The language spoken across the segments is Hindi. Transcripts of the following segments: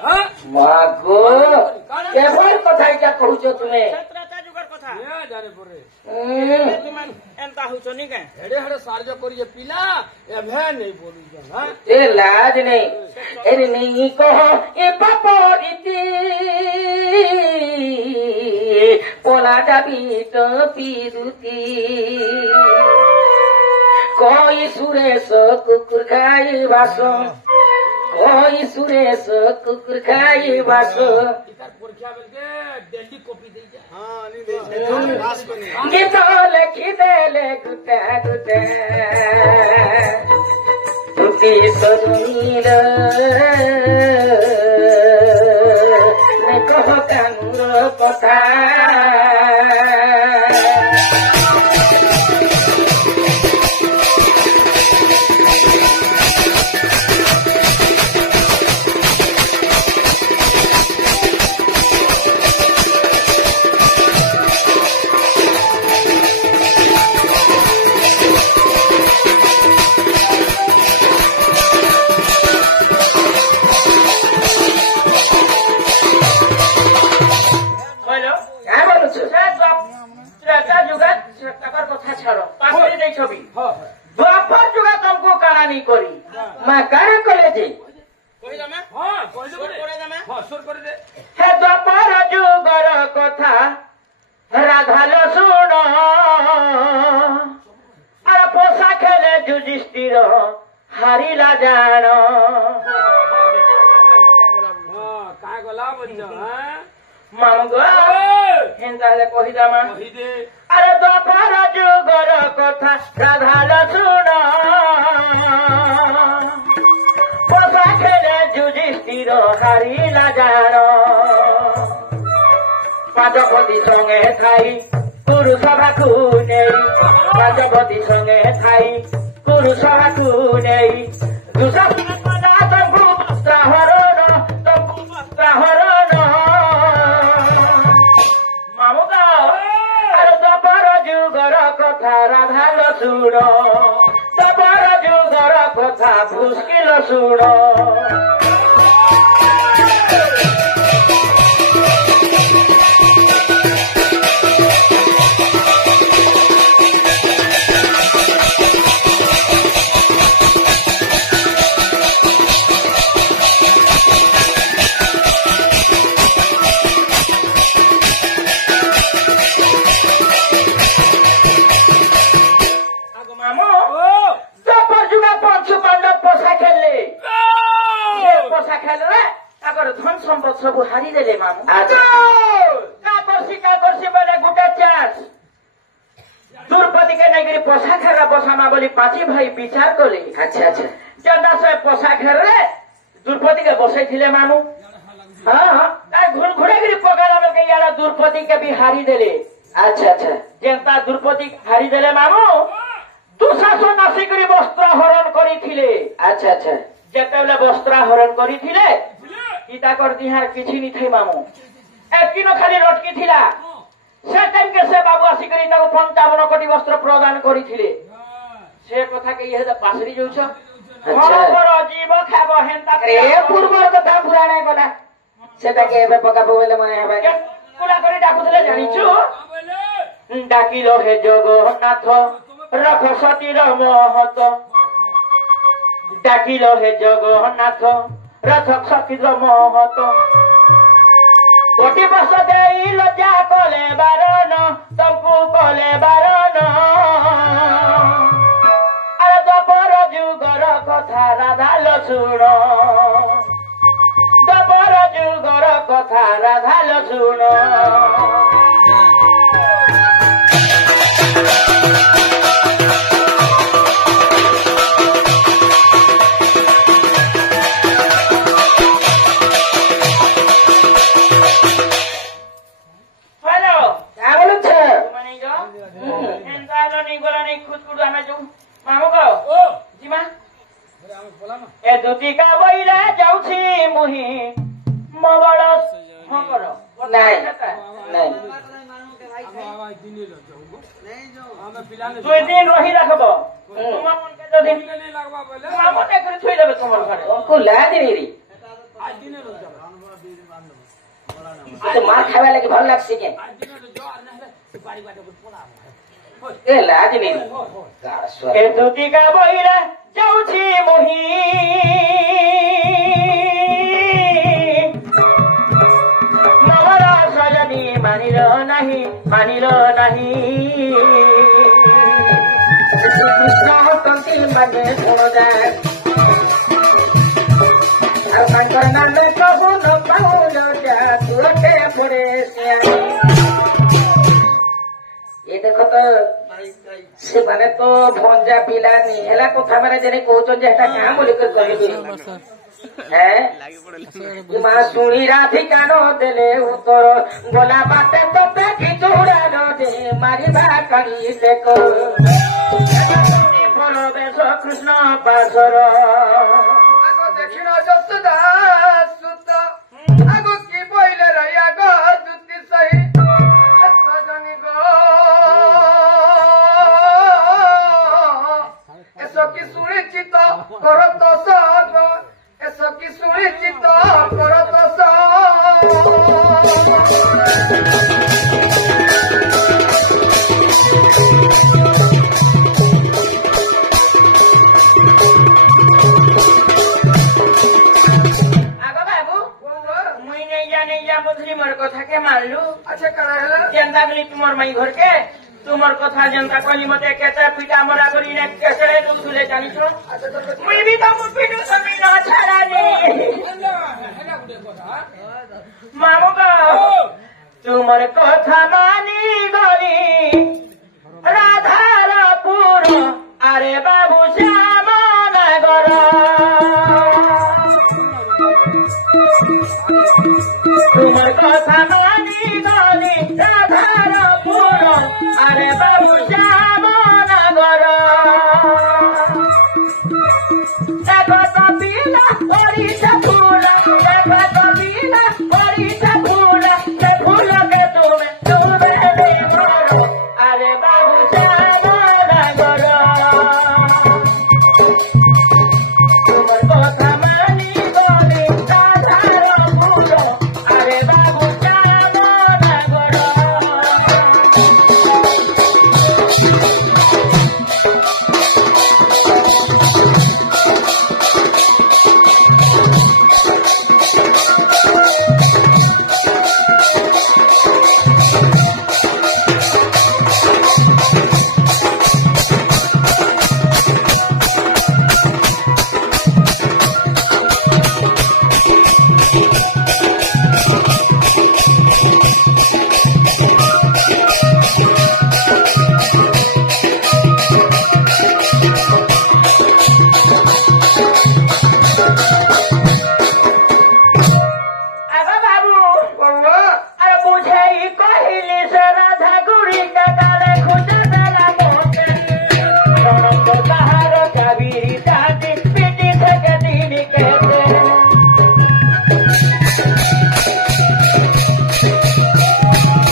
ମାଗୋ କେବଳ କଥା ଏଇଟା କହୁଛ ତୁମେ ଏନ୍ତା ହଉଛ ନି କାଁ ହେଡେ ହେଡେ ସାହାଯ୍ୟ କରିଛେ ପିଲା ଏବେ ନେଇ ବୋଲୁଛ ଏ ଲାଜ ନେଇ ଏରେ ନେଇ କହ ଏ ବାପରିତି ପୋଲା ଡାବି ତ ପିରୁତି କଇ ସୁରେଶ କୁକୁର ଖାଇ ବାସ কই সুরেশ কুকুর খাই বাস গীত লেখি দেলে গুটে গুটে তুই সরুনির কহ কানুর কথা হারিলা জান মামগ হেন্তালে কহিদামা আরে দফার যুগর কথা রাধাল শুণ পোষা খেলে যুধিষ্ঠির হারিলা জান পাঁচপতি সঙ্গে খাই গুরু সভাকু নেই পাঁচপতি সঙ্গে খাই গুরু সভাকু নেই তম্কু বস্ত্র হরণ মামুগা আর দপর যুগর কথা রাধাল শুণ দপর যুগর কথা ভুস্কিল শুণ ସବୁ ହାରିଦେଲେ ମାମୁ କାକର୍ଷି ବୋଲେ ଗୋଟେ ଚାଷ ଦୁର୍ପତିକେ ନେଇକିରି ପୋଷା ଖେଳରେ ବସାମା ବୋଲି ପାଚି ଭାଇ ବିଚାର କଲେ ଆଚ୍ଛା ଆଚ୍ଛା ଯେନ୍ତା ସେ ପୋଷା ଖେଳରେ ଦୁର୍ପତିକେ ବସେଇଥିଲେ ମାମୁ ହଁ ହଁ ଘୁଡ଼େଇକିରି ପକାଇଲା ବେଳକେ ଇଆଡେ ଦୁର୍ପତିକେ ବି ହାରିଦେଲେ ଆଚ୍ଛା ଆଚ୍ଛା ଯେନ୍ତା ଦୁର୍ପତି ହାରିଦେଲେ ମାମୁ ଦୁଃଶାସନ ଆସିକରି ବସ୍ତ୍ର ହରଣ କରିଥିଲେ ଆଚ୍ଛା ଆଚ୍ଛା ଯେତେବେଳେ ବସ୍ତ୍ର ହରଣ କରିଥିଲେ ତାଙ୍କର ଦିହାର କିଛି ନି ଥାଇ ମାମୁ ଏକିନ ଖାଲି ଲଟକି ଥିଲା ସେ ଟାଇମକେ ସେ ବାବୁ ଆସିକରି ତାକୁ 55 କୋଟି ବସ୍ତ୍ର ପ୍ରଦାନ କରିଥିଲେ ସେ କଥା କେ ଇଏ ପାସରି ଯାଉଛ ଜୀବ ଖାବ ହେନ୍ତା ପୂର୍ବର କଥା ପୁରାଣ ଗଲା ସେଟାକେ ଏବେ ପକାବୁ ବୋଲେ ମନେ ହେବା କୁଲା କରି ଡାକୁଥିଲେ ଜାଣିଛୁ ଡାକିଲ ହେ ଜଗନ୍ନାଥ ରଖ ସତୀର ମହତ ଡାକିଲ ହେ ଜଗନ୍ନାଥ रथक सतीर महत गोटी बस दे लज्जा कले बारन तमकु कले बारन अरे दपर जुगर कथा राधाल शुण दपर जुगर कथा राधाल शुण दुतिका बैला जाउछि मुही मबड़ हकर नहीं नहीं दुई दिन रही रखबो तुम मन के दिन नहीं लागबा बोले हम ने कर थई लेबे तुमर घरे को ला दिनी रे आज दिन रो जा तो मार खावे लगे भल लागसी के आज दिन रो जो आर ना बाड़ी बाटे पड़ा ए लाज नहीं ए दुती का बहिरा जाउछि मोही ममरा सजनी मानिलो नाही कृष्ण तंती माने सुनदा और नाम प्रभु न पाउलो जा तुरते पड़े ये देखो तो से माने तो भंजा पिला नहीं हेला कथा माने जने कहउछन जे एटा काम बोली कर कहबी हैं मां सुनी राधिका नो देले उतर गोला बाटे तो पे खिचुड़ा नो दे मारी भाकनी देखो बोलो बेसो कृष्ण बासर आगो दक्षिण जसदा सुत आगो की पहिले रया गो जुति सही सजनी गो एसो की सुनिश्चित करत सब एसो की सुनिश्चित करत सब मोर कथा के मानलू अच्छा करा है जनता गली तुमर मई घर के तुमर कथा जनता कोनी मते केते पिटा मरा करी ने कैसे तुम सुले जानी छो मुई भी तो पिटू समी ना छाड़ा ने मामू का तुमर कथा मानी गली राधारपुर अरे बाबू श्याम नगर तुमर कथा मानी गली राधारपुर अरे बाबू श्याम नगर देखो तो पीला ओडिशा फूल देखो तो पीला ओडिशा फूल से फूल के तुम्हें दे मारो अरे बाबू श्याम नगर तुमर कथा मानी गली राधारपुर अरे बाबू श्याम नगर अबे बाबू बउआ अरे मुझे ही कहली से राधा गुड़ी का गाले खुद डाला मोटे ननद बाहर काबीरी जाती पीटी से गदीनी कहते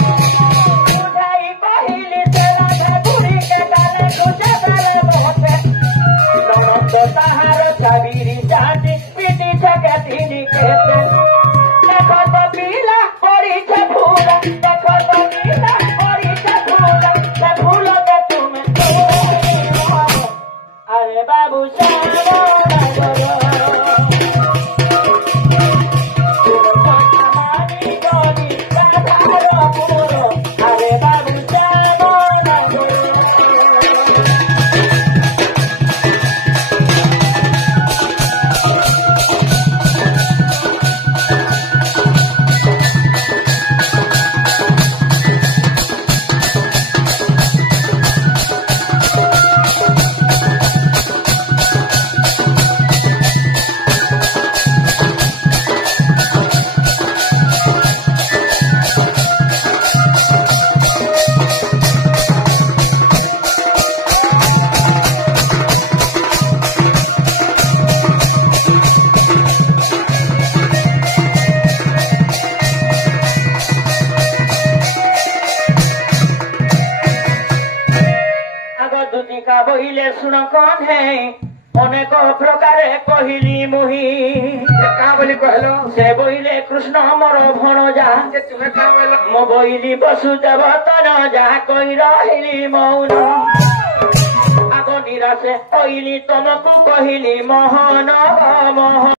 मुझे ही कहली से राधा गुड़ी का गाले खुद डाला मोटे ननद बाहर काबीरी जाती पीटी से गदीनी कहते देखो तो पीला ओडिशा फूल देखो तो पीला ओडिशा फूल से फूल के तुम्हें अरे बाबू श्याम नगर मानी गली राधारपुर अरे बाबू श्याम नगर अगर दूती का बोहिले सुनो कौन है ଅନେକ ପ୍ରକାରେ କହିଲି ମୁହିଁ का बोली कहलो ସେ ବୋଇଲେ କୃଷ୍ଣ ମୋର ଭଣଜା जे तुम्हें का बोलो ମୁଁ ବୋଇଲି ବସୁଦେବ ତନଜା କହି ରହିଲି ମୌନ ଆଗ ନିରାଶେ କହିଲି ତମକୁ କହିଲି ମୋହନ ମୋହନ